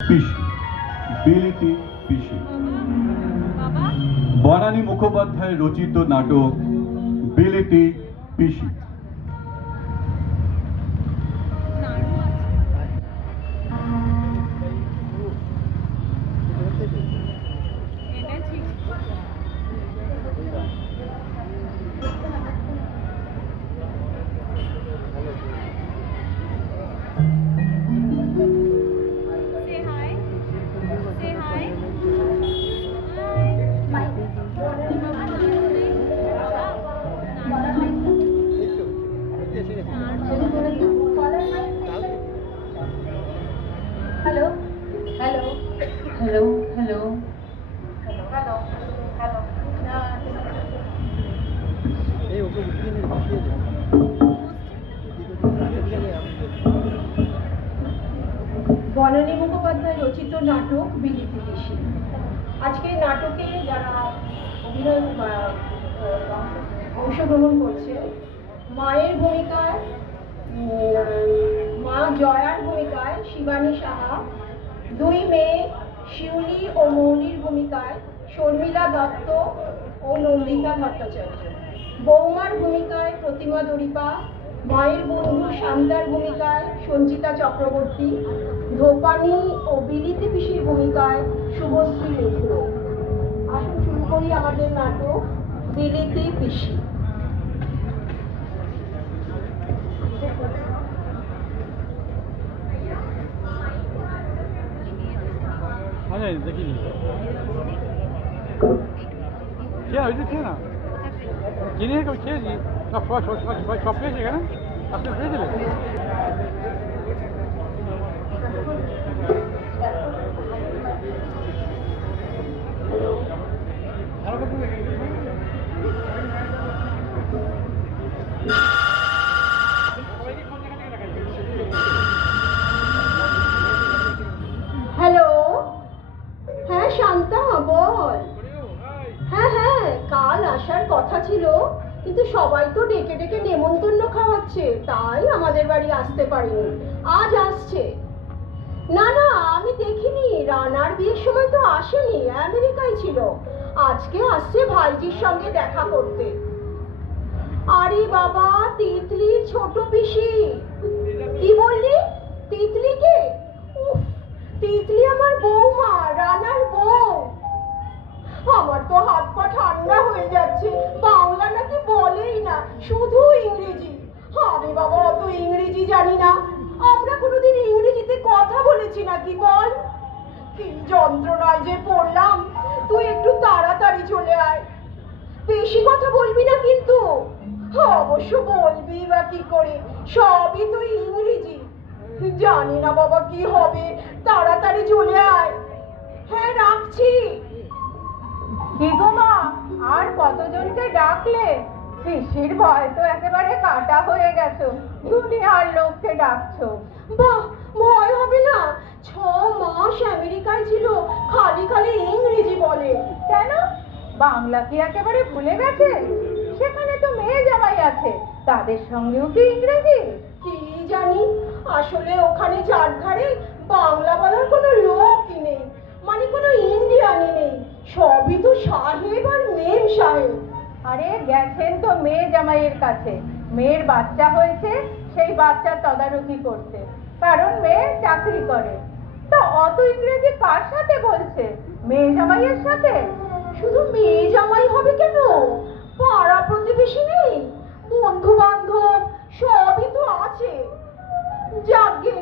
পিসি, বিলিতি পিসি। বনানী মুখোপাধ্যায় রচিত নাটক বিলিতি পিসি। Hello, hello, hello, hello, hello, hello, এই ওকে উঠিয়ে নিয়ে বসিয়ে দে। বনানী মুখোপাধ্যায় রচিত নাটক বিলিতি পিসি। আজকে নাটকে যারা অভিনয় অংশগ্রহণ করছে, মায়ের ভূমিকায় মা জয়ার ভূমিকায় শিবানী সাহা, দুই মেয়ে শিউলি ও মৌলির ভূমিকায় শর্মিলা দত্ত ও নন্দিতা ভট্টাচার্য, বৌমার ভূমিকায় প্রতিমা দরিপা, মায়ের বন্ধু শান্তার ভূমিকায় সঞ্চিতা চক্রবর্তী, ধোপানি ও বিলিতি পিসির ভূমিকায় শুভশ্রী মিত্র। আসুন শুরু করি আমাদের নাটক বিলিতি পিসি। দেখিনি খেয়ে ওই যে খেয়ে না কিনে খেয়েছি সব সব পেয়েছে এখানে আপনি পেয়েছিলেন হ্যালো, হ্যাঁ শান্তা বল। হ্যাঁ হ্যাঁ, কাল আসার কথা ছিল, কিন্তু সবাই তো ডেকে ডেকে নেমন্তন্ন খাওয়াচ্ছে, তাই আমাদের বাড়ি আসতে পারিনি। আজ আসছে। না না, আমি দেখিনি, রানার বিয়ের সময় তো আসেনি, আমেরিকায় ছিল। আজকে আসছে ভাইজির সঙ্গে দেখা করতে। আরে বাবা, তিতলির ছোট পিসি। কি বললি? তিতলিকে? উফ, তিতলি আমার বৌমা, রানার বউ। আমার তো হাত পা ঠান্ডা হয়ে যাচ্ছে, বাংলা নাকি বলেই না, শুধু ইংরেজি। আমি বাবা অত ইংরেজি জানি না, আমরা কোনোদিন ইংরেজিতে কথা বলেছি নাকি বল? কি যন্ত্রণায় যে পড়লাম, তুই একটু তাড়াতাড়ি চলে আয়। বেশি কথা বলবি না কিন্তু। অবশ্য বলবি বা কি করে, সবই তো ইংরেজি। জানি না বাবা কি হবে, তাড়াতাড়ি চলে আয়। হ্যাঁ রাখছি। কি গো মা, আর কতজনকে ডাকলে? পিসির ভয় তো একেবারে কাটা হয়ে গেছো, দুনিয়ার লোককে ডাকছো। বাহ, ভয় হবে না? 6 মাস আমেরিকায় ছিল, খালি খালি ইংরেজি বলে। কেন, বাংলা কি একেবারে ভুলে গেছে? সেখানে তো মেয়ে জামাই আছে, তাদের সঙ্গেও কি ইংরেজি? কি জানি, আসলে ওখানে চারধারে বাংলা বলার কোনো লোকই নেই, মানে কোনো ইন্ডিয়ানই নেই, সবই তো সাহেব আর মেম সাহেব। আরে গেছেন তো মেয়ে জামাইয়ের কাছে, মেয়ের বাচ্চা হয়েছে, সেই বাচ্চা তদারকি করতে, কারণ মেয়ে চাকরি করে। তা অত ইংরেজি কার সাথে বলছে? মেয়ে জামাইয়ের সাথে? শুধু মেয়ে জামাই হবে কেন, পাড়া প্রতিবেশী নেই, বন্ধু বান্ধব সবই তো আছে। যাকে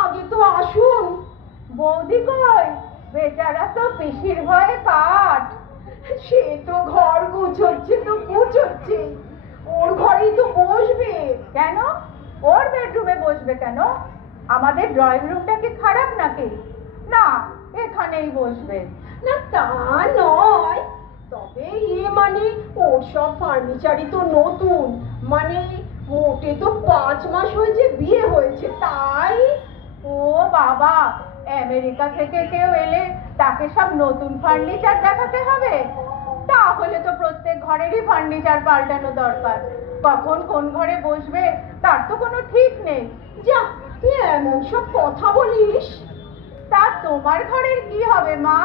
আগে তো আসুন। বৌদি কই? বেচারা তো পিসির ভয়ে কাঠ। সে তো ঘর গুছোচ্ছে তো গুছোচ্ছে, ওর ঘরেই তো বসবে। কেন, ওর বেডরুমে বসবে কেন? আমাদের ড্রয়িং রুমটা কি খারাপ নাকি? না, এখানেই বসবে। না তা নয়, তবে মানে ওর সব ফার্নিচারই তো নতুন, মানে মোটে তো 5 মাস হয়েছে বিয়ে হয়েছে, তাই। ও বাবা, আমেরিকা থেকে কেউ এলে তাকে সব নতুন ফার্নিচার দেখাতে হবে? তাহলে তো প্রত্যেক ঘরেরই ফার্নিচার পাল্টানো দরকার। কখন কোন ঘরে বসবে তার তো কোনো ঠিক নেই। যা, তুই এমন সব কথা বলিস। তা তোমার ঘরের কি হবে মা?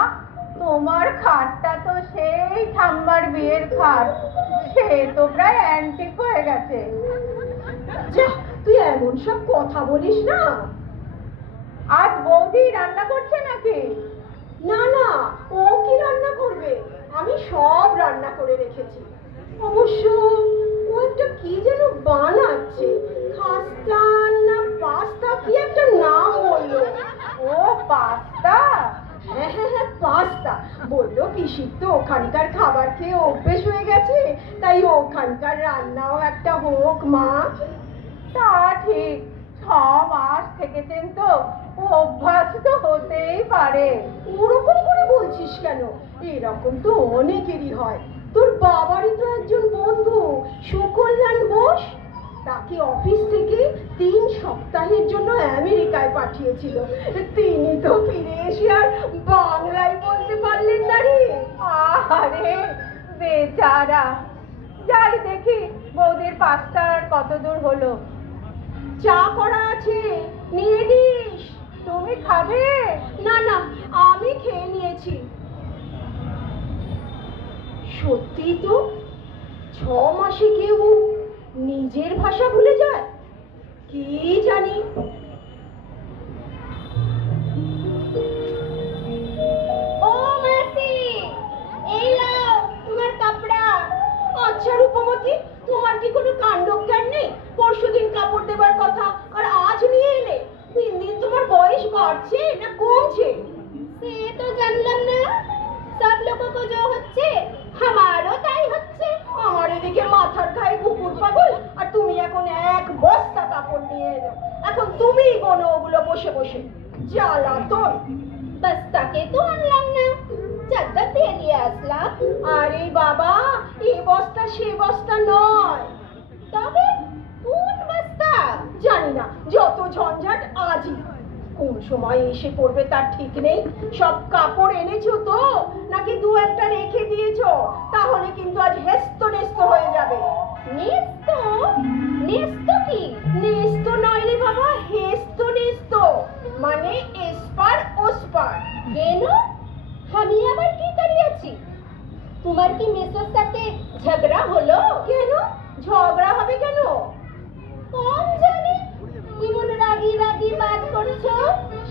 তোমার খাটটা তো সেই ঠাম্মার বিয়ের খাট, সে তো প্রায় অ্যান্টিক হয়ে গেছে। যা, তুই এমন সব কথা বলিস না। আজ বৌদি রান্না করছে নাকি? না না, ও কি রান্না করবে? আমি সব রান্না করে রেখেছি। অবশ্য ও একটা কি যেন বানাচ্ছে, খাস্তা না পাস্তা, কি একটা নাম বললো। ও পাস্তা? হ্যাঁ হ্যাঁ হ্যাঁ, পাস্তা। বললো পিসির তো ওখানকার খাবার খেয়ে অভ্যেস হয়ে গেছে, তাই ওখানকার রান্নাও একটা হোক মা। তা ঠিক, 6 মাস থেকেছেন তো, অভ্যাস তো হতেই পারে। ওরকম করে বলছিস কেন? এরকম তো অনেকেরই হয়। তোর বাবারই তো একজন বন্ধু, সুকল্যাণ বোস, তাকে অফিস থেকে 3 সপ্তাহের জন্য আমেরিকায় পাঠিয়েছিল। তিনি তো ফিরে এসে আর বাংলায় বলতে পারলেন না রে। আরে বেচারা। যাই দেখি বৌদির পাস্তা আর কত দূর হলো। চা করা আছে, নিয়ে নিস। তুমি খাবে? না না, আমি খেয়ে নিয়েছি। সত্যি তো, 6 মাসে কেউ নিজের ভাষা ভুলে যায়, কি জানি। ও মাসি, এই নাও তোমার কাপড়া। আচ্ছা রূপমতি, তোমার কি কোনো কাণ্ডজ্ঞান নেই? পরশুদিন কাপড় দেবার কথা আর আজ নিয়ে এলে। দিন দিন তোমার বয়স বাড়ছে না কমছে? से तो जानलाम ना, सब लोगों को जो হচ্ছে আমারও তাই হচ্ছে। আমার এদিকে মাথার গায়ে কুকুর পাগল, আর তুমি এখন এক বস্তা কাপড় নিয়ে এলো। এখন তুমিই গোনো ওগুলো বসে বসে। জ্বালাতন। বস্তাকে তো আনলাম না, চাদর দিয়ে দিয়ে আসলাম। আরে বাবা, এ বস্তা সে বস্তা নয়। তবে কোন বস্তা? জানি না, যত ঝঞ্ঝাট আজই। কোন সময় এসে পড়বে তার ঠিক নেই। সব কাপড় এনেছো তো, নাকি 2-1টা রেখে দিয়েছো? তাহলে কিন্তু আজ হেস্ত নেস্ত হয়ে যাবে। নেস্ত? নেস্ত কি? নেস্ত নয় রে বাবা, হেস্ত নেস্ত, মানে এসপার ওসপার। কেন? আমি আবার কি করিয়াছি? তোমার কি মেসোর সাথে ঝগড়া হলো? কেন ঝগড়া হবে কেন? কম জানি এমন রাগি রাগি বাদ করছো।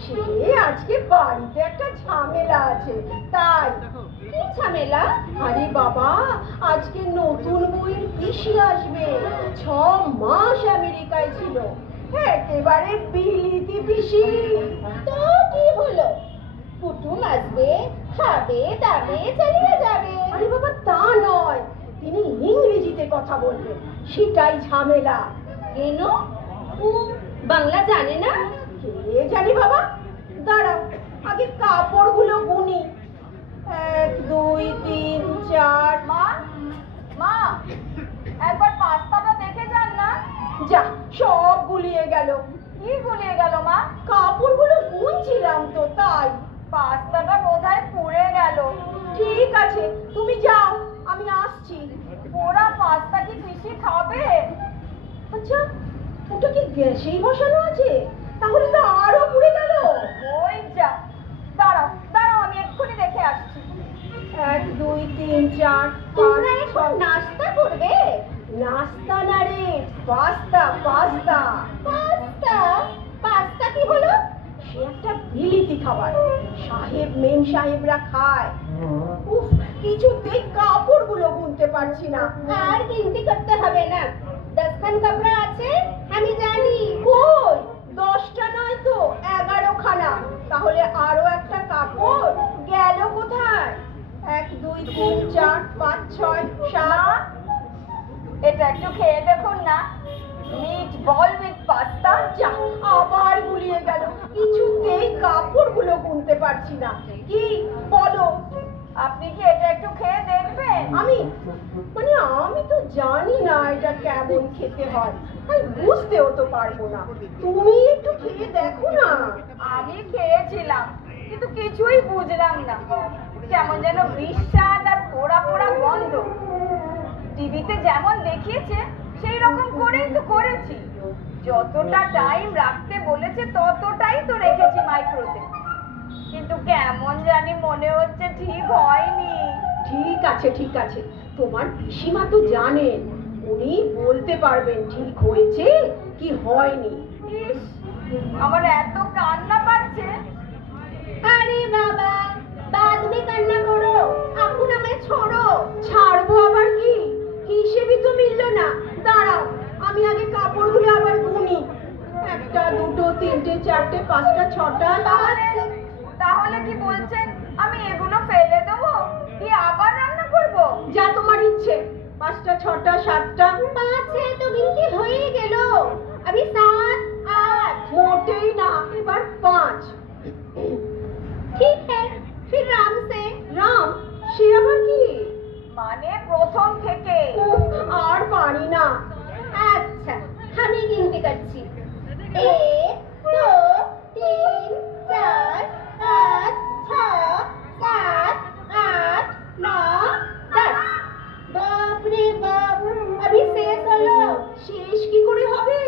সে আজকে বাড়িতে একটা ঝামেলা আছে, তাই। কি ঝামেলা? আরে বাবা, আজকে নতুন বইয়ের পিসি আসবে। 6 মাস আমেরিকায় ছিল, একেবারে বিলিতি পিসি। তো কি হলো? কুটুম আসবে, খাবে দাবে চালিয়ে যাবে। আরে বাবা তা নয়, তিনি ইংরেজিতে কথা বলবেন, সেটাই ঝামেলা। কেন? ও বাংলা জানে না? কে জানি বাবা, দাঁড়াও আগে কাপড়গুলো গুনি। 1 2 3 4। মা, মা, একবার পাস্তাটা দেখে যান না। যা, সব গুলিয়ে গেল। কি গুলিয়ে গেল মা? কাপড়গুলো গুনছিলাম তো, তাই। পাস্তাটা বোধহয় পুড়ে গেল। ঠিক আছে, তুমি যাও, আমি আসছি। পোড়া পাস্তা কি পিসি খাবে? আচ্ছা, ওটা কি গ্যাসেই বসানো আছে? তাহলে তো আরো পুড়ে গেল। ওই যা, দাঁড়াও দাঁড়াও, আমি এক্ষুনি দেখে আসছি। 1 2 3 4 তোমরা 5 এখন 6। নাস্তা করবে? নাস্তা না রে, পাস্তা পাস্তা। পাস্তা? পাস্তা কি হলো? সে একটা বিলিতি খাবার, সাহেব মেম সাহেবরা খায়। উফ, কিছুতেই কাপড়গুলো গুনতে পারছি না। আর গিনতি করতে হবে না, 10খান কাপড়া আছে আমি জানি। কই, 10টা নয় তো, 11 খানা। তাহলে আরো একটা কাপড় গেল কোথায়? 1 2 3 4 5 6 7। এটা একটু খেয়ে দেখুন না, মিট বল উইথ পাস্তা। যা, আবার গুলিয়ে গেল। কিছুতেই কাপড়গুলো গুনতে পারছি না। কি বলো? আপনি কি এটা একটু খেয়ে দেখবেন? আমি আমি তো জানি না এটা কেমন খেতে হয়, আমি বুঝতেও তো পারবো না। তুমি একটু খেয়ে দেখো না। আমি খেয়েছিলাম, কিন্তু কিছুই বুঝলাম না। কেমন যেন বিস্বাদ আর পোড়া পোড়া গন্ধ। টিভিতে যেমন দেখিয়েছে সেই রকম করেই তো করেছি। যতটা টাইম রাখতে বলেছে ততটাই তো রেখেছি মাইক্রোতে। কিন্তু কেমন জানি মনে হচ্ছে ঠিক হয়নি। ঠিক আছে ঠিক আছে, তোমার পিসিমা তো জানেন, উনি বলতে পারবেন ঠিক হয়েছে কি হয়নি। ইস, আমার এত কান্না পাচ্ছে। अरे बाबा, बाद में करना करो, এখন আমায় छोड़ो। ছাড়বো আবার কি, হিসেবই তো মিললো না। দাঁড়াও, আমি আগে কাপড়গুলো আবার গুনি। 1 2 3 4 5 6টা। তাহলে কি বলছেন আমি এগুলো ফেলে দেবো, কি আবার রান্না করব? যা তোমার ইচ্ছে, 5টা 6টা 7টা। 5 से तो गिनती হয়ে গেল, अभी 7 8। মোটেই না, এবার 5। ठीक है, फिर राम से। রাম, সে আবার কি? মানে প্রথম থেকে। উফ, আর পারি না। আচ্ছা, আমি গিনতি করছি। 1 2 3 4 5 6 7 8 9 10। বাপ রে বাপ, अभी শেষ হলো। শেষ কি করে হবে?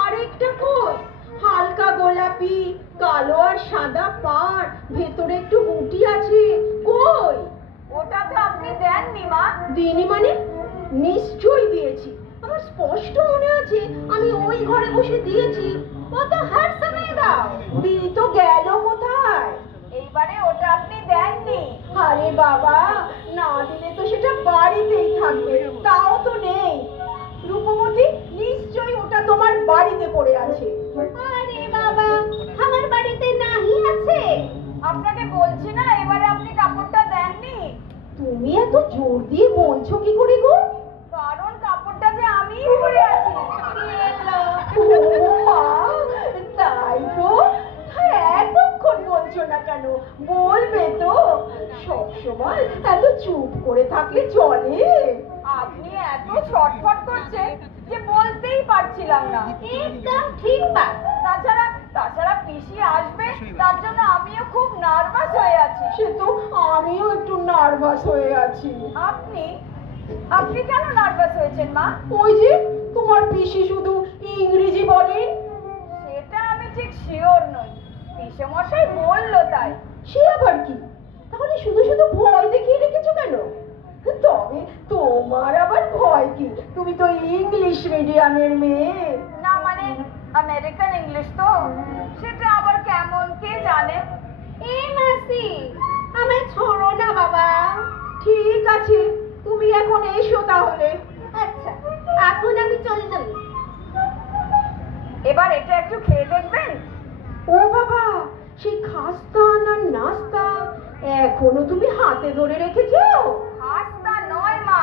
আর একটা কই? হালকা গোলাপি, কালো আর সাদা পাড়, ভেতরে একটু বুটি আছে, কই? ওটা তো আপনি দেননি মা। দিইনি মানে? নিশ্চয়ই দিয়েছি, আমার স্পষ্ট মনে আছে আমি ওই ঘরে বসে দিয়েছি। ও তো হর সময় দাও। দিই তো গেল কোথায়? এইবারে ওটা আপনি দেননি। আরে বাবা, না দিলে তো সেটা বাড়িতেই থাকবে, তাও তো নেই। রূপমতি, নিশ্চয়ই ওটা তোমার বাড়িতে পড়ে আছে। আরে বাবা, আমার বাড়িতে নাহি আছে। আপনাকে বলছি না এবারে আপনি কাপড়টা দেননি। তুমি এত জোর দিয়ে বলছো কি করে গো? কারণ কাপড়টা যে আমিই পরে আছি। ও মা, তাই তো? এতক্ষণ বলছো না কেন? বলবে তো। সবসময় এত চুপ করে থাকলে চলে? আপনি এত ছটফট করছেন যে বলতেই পারছিলাম না। একদম ঠিক বাত। তাছাড়া পিসি আসবে, তার জন্য আমিও খুব নার্ভাস হয়ে আছি। সে তো আমিও একটু নার্ভাস হয়ে আছি। আপনি কেন নার্ভাস হয়েছেন মা? ওই যে তোমার পিসি শুধু ইংরেজি বলেন। সেটা আমি ঠিক শিওর নই, পিসেমশাই বললো তাই। সে আবার কি? তাহলে শুধু শুধু ভয় দেখিয়ে রেখেছো কেন? তবে তোমার আবার ভয় কি? তুমি তো ইংলিশ মিডিয়ামের মেয়ে। না মানে আমেরিকান ইংলিশ তো, সেটা আবার কেমন কে জানে। এ মাসি, আমায় ছোড়ো না বাবা। ঠিক আছে, তুমি এখন এসো তাহলে। আচ্ছা, এখন আমি চললাম। এবার এটা একটু খেয়ে দেখবেন। ও বাবা, সেই খাস্তা না নাস্তা এখনো তুমি হাতে ধরে রেখেছো? খাস্তা নয় মা,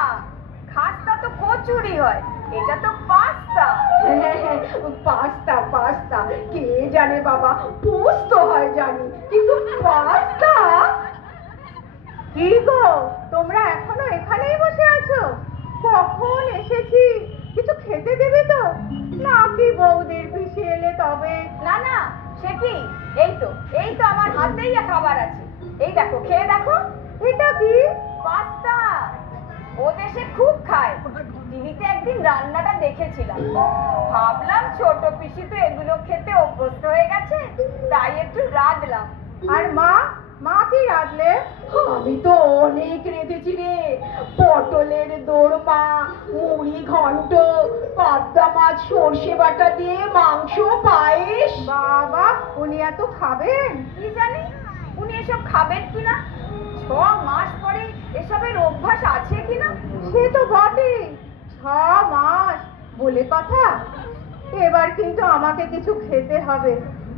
খাস্তা তো কচুরি হয়, এটা তো পাস্তা। হ্যাঁ, পাস্তা পাস্তা, কে জানে বাবা, পোস্ত হয় জানি, কিন্তু পাস্তা? কি গো, তোমরা এখনো এখানেই বসে আছো? কখন এসেছি, কিছু খেতে দেবে তো? নাকি বৌদির পিসি এলে তবে? না, সে কি, এই তো আমার হাতেই খাবার আছে, এই দেখো, খেয়ে দেখো। এটা কি? পাস্তা। ও দেশে খুব খায়, টিভিতে একদিন রান্নাটা দেখেছিলাম, ভাবলাম ছোট পিসি তো এগুলো খেতে অভ্যস্ত হয়ে গেছে, তাই একটু রাঁধলাম। আর মা কি রাঁধলে? আমি তো অনেক রেঁধেছি রে। পটলের দোরমা, মুড়ি ঘন্ট, পাবদা মাছ সর্ষে বাটা দিয়ে মাংস, পায়েস। বাবা, উনি এত খাবেন? কি জানি উনি এসব খাবেন কিনা, 6 মাস পরে এসবের অভ্যাস আছে কিনা। সে তো বটে, 6 মাস বলে কথা। এবার কিন্তু আমাকে কিছু খেতে হবে,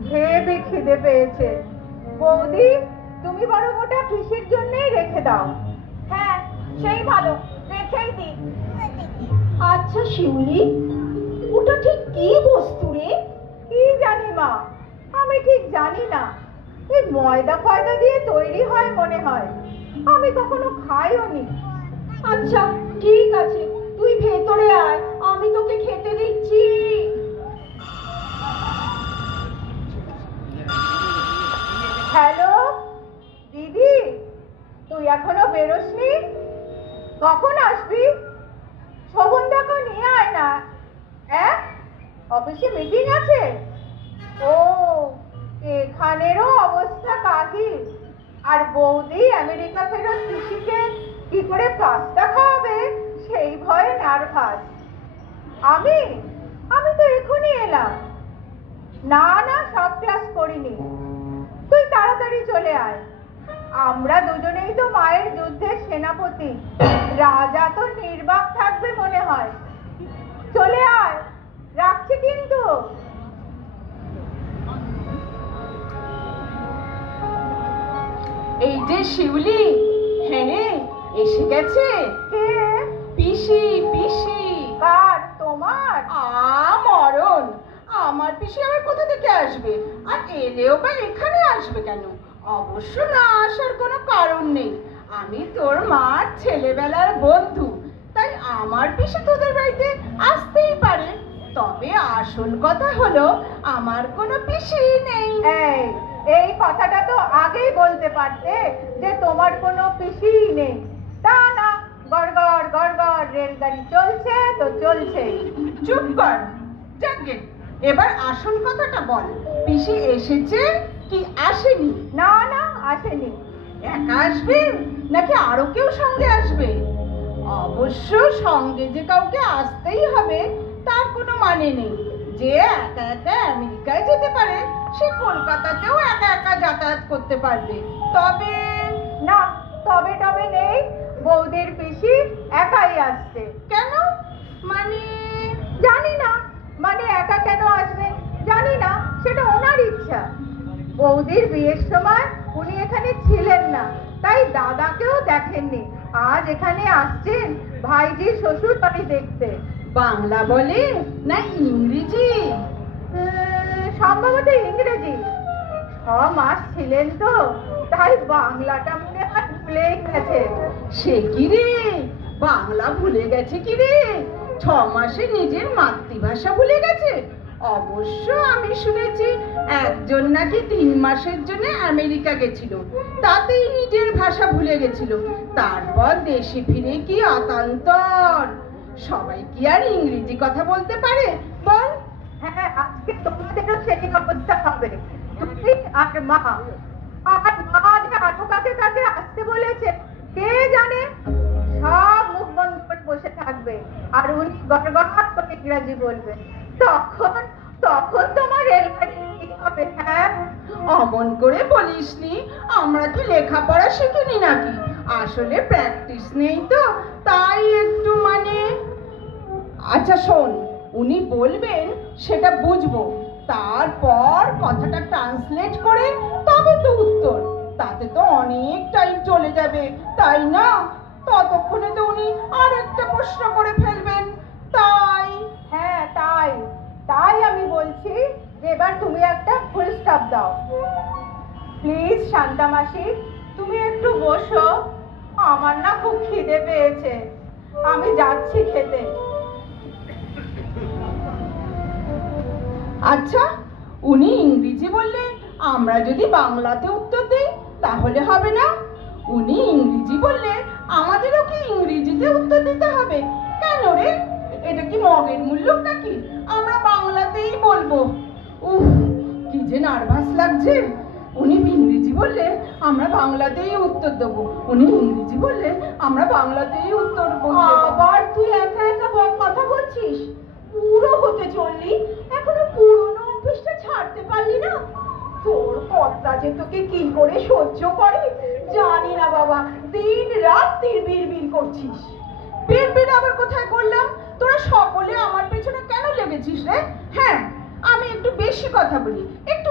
হেবি খিদে পেয়েছে। বৌদি, তুমি বরং ওটা পিসির জন্যই রেখে দাও। হ্যাঁ, সেই ভালো, রেখেই দিই। আচ্ছা শিউলি, ওটা ঠিক কি বস্তু রে? কি জানি মা, আমি ঠিক জানি না, এই ময়দা ফয়দা দিয়ে তৈরি হয় মনে হয়, আমি কখনো খাইও নি। আচ্ছা ঠিক আছে, তুই ভেতরে আয়, আমি তোকে খেতে দিচ্ছি। হ্যালো দিদি, তুই এখনো বেরোসনি? কখন আসবি? শোভনদাকে নিয়ে আয় না। অফিসে মিটিং আছে? ও এখানেরও অবস্থা কাহিল। আর বৌদি আমেরিকা ফেরত পিসিকে কি করে পাস্তা খাওয়াবে সেই ভয়ে নার্ভাস। আমি আমি তো এখনই এলাম। না না, সব ক্লাস করিনি। তুই তাড়াতাড়ি চলে আয়। আমরা দুজনেই তো মায়ের যুদ্ধের সেনাপতি। রাজা তো নির্বাক থাকবে মনে হয়। চলে আয়, রাখছি কিন্তু। এই যে শিউলি, হ্যাঁ রে, এসে গেছে। কে? পিসি, পিসি। কার? তোমার? মরণ, আমার পিসি আবার কোথা থেকে আসবে? আর এলেও বা এখানে আসবে কেন? অবশ্য না আসার কোনো কারণ নেই। আমি তোর মার ছেলেবেলার বন্ধু, তাই আমার পিসি তোদের বাড়িতে আসতেই পারে। তবে আসল কথা হলো আমার কোনো পিসি নেই। এই এই কথাটা তো আগেই বলতে পারতে যে তোমার কোনো পিসিই নেই। তা না, গড়গড় গড়গড় রেলগাড়ি চলছে তো চলছেই। চুপ কর। যাকে এবার আসল কথাটা বল, পিসি এসেছে কি আসেনি? না না, আসেনি। একা আসবে নাকি আরো কেউ সঙ্গে আসবে? অবশ্য সঙ্গে যে কাউকে আসতেই হবে তার কোনো মানে নেই। যে একা একা আমেরিকায় যেতে পারে সে কলকাতাতেও একা একা যাতায়াত করতে পারবে। তবে না, তবে টবে নেই। বৌদির পিসি একাই আসছে। কেন? মানে জানি না, মানে একা কেন আসবে জানি না, সেটা ওনার ইচ্ছা। বৌদির বিয়ের সময় উনি এখানে ছিলেন না, তাই দাদাকেও দেখেননি। আজ এখানে আসছেন ভাইজির শ্বশুর বাড়ি দেখতে। বাংলা বলে না ইংরেজি? সম্ভবত ইংরেজি। 6 মাস ছিলেন তো, তাই বাংলাটা মনে হয় ভুলেই গেছে। সে কি রে, বাংলা ভুলে গেছে কি রে? 6 মাসে নিজের মাতৃভাষা ভুলে গেছে? অবশ্য আমি শুনেছি একজন নাকি 3 মাসের জন্য আমেরিকা গেছিল, তাতেই নিজের ভাষা ভুলে গেছিল। তারপর দেশে ফিরে কি অতান্তর। সবাই কি আর ইংরেজি কথা বলতে পারে বল? হ্যাঁ, আজকে তোমাদেরও সেই অবস্থা হবে। তুমি আর মা। আর মা যে আঠো কাকে কাকে আসতে বলেছে কে জানে। সব মুখ বন্ধ করে বসে থাকবে আর উনি গড়গড় করে ইংরাজি বলবে। তখন তখন তোমার রেলগাড়ি কি হবে? হ্যাঁ, অমন করে বলিসনি। আমরা কি লেখাপড়া শিখিনি নাকি? আসলে প্র্যাকটিস নেই তো, তাই একটু মানে। আচ্ছা শোন, উনি বলবেন সেটা বুঝবো, তারপর কথাটা ট্রান্সলেট করে তবে তো উত্তর। তাতে তো অনেক টাইম চলে যাবে, তাই না? ততক্ষণে তো উনি আর একটা প্রশ্ন করে ফেলবেন। তাই হ্যাঁ, তাই তাই আমি বলছি যে এবার তুমি একটা ফুল স্টপ দাও। প্লিজ শান্তা মাসি, তুমি একটু বসো। আমার না খুব খিদে পেয়েছে, আমি যাচ্ছি খেতে। আচ্ছা, উনি ইংরেজি বললে আমরা যদি বাংলাতে উত্তর দিই তাহলে হবে না? উনি ইংরেজি বললে আমাদেরও কি ইংরেজিতে উত্তর দিতে হবে? কেন রে, এটা কি মগের মূল্য নাকি? আমরা বাংলাতেই বলবো। উফ, কি যে নার্ভাস লাগছে। উনি ইংরেজি বললে আমরা বাংলাতেই উত্তর দেবো, উনি ইংরেজি বললে আমরা বাংলাতেই উত্তর বলবো। আবার তুই একা একা কথা বলছিস? পুরো হতে চললি, এখনো পুরনো অভ্যেসটা ছাড়তে পারলি না? তোর কর্তা যে তোকে কি করে সহ্য করে জানি না বাবা। দিন রাত বিড়বিড় করছিস। বিড়বিড় আবার কোথায় করলাম? তোরা সকলে আমার পেছনে কেন লেগেছিস রে? হ্যাঁ, আমি একটু বেশি কথা বলি, একটু